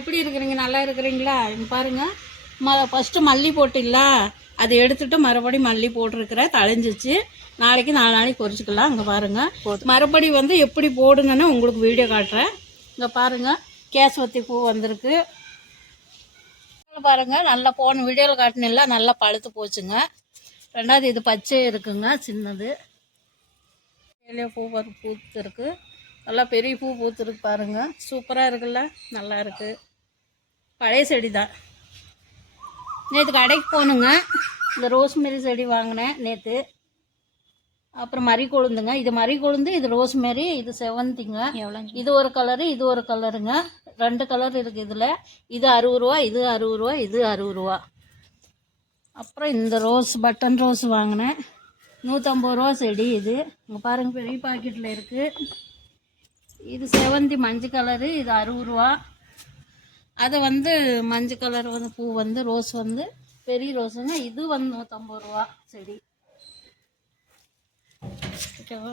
எப்படி இருக்கிறீங்க? நல்லா இருக்கிறீங்களா? இங்க பாருங்க. ம ஃபஸ்ட்டு மல்லி போட்டிங்களா அதை எடுத்துட்டு மறுபடியும் மல்லி போட்டிருக்கிறேன் தழைஞ்சிச்சு. நாளைக்கு நாலு நாளைக்கு பொரிச்சுக்கலாம். இங்கே பாருங்க. மறுபடி வந்து எப்படி போடுங்கன்னு உங்களுக்கு வீடியோ காட்டுறேன். இங்கே பாருங்க. கேசவத்தி பூ வந்திருக்கு. இங்க பாருங்க. நல்லா போன வீடியோவில் காட்டினில்ல நல்லா பழுத்து போச்சுங்க. ரெண்டாவது இது பச்சை இருக்குங்க சின்னது. பூ பூத்து இருக்கு நல்லா பெரிய பூ பூத்துருக்கு பாருங்க. சூப்பராக இருக்குல்ல? நல்லா இருக்கு. பழைய செடி தான் நேற்று கடைக்கு போகணுங்க இந்த ரோஸ்மெரி செடி வாங்கினேன் நேற்று அப்புறம் மரி கொழுந்துங்க. இது மரி கொழுந்து இது ரோஸ்மெரி இது செவந்திங்க எவ்வளோ இது ஒரு கலரு இது ஒரு கலருங்க. ரெண்டு கலர் இருக்குது இதில். இது அறுபது ரூபா இது அறுபது ரூபா இது அறுபது ரூபா. அப்புறம் இந்த ரோஸ் பட்டன் ரோஸ் வாங்கினேன். நூற்றம்பது ரூபா செடி இது. இங்கே பாருங்க பெரிய பாக்கெட்டில் இருக்குது இது செவந்தி மஞ்சள் கலரு இது அறுபது ரூபா. அது வந்து மஞ்சள் கலர் வந்து பூ வந்து ரோஸ் வந்து பெரிய ரோஸுங்க இது வந்து நூற்றம்பது ரூபா செடி. ஓகேவா?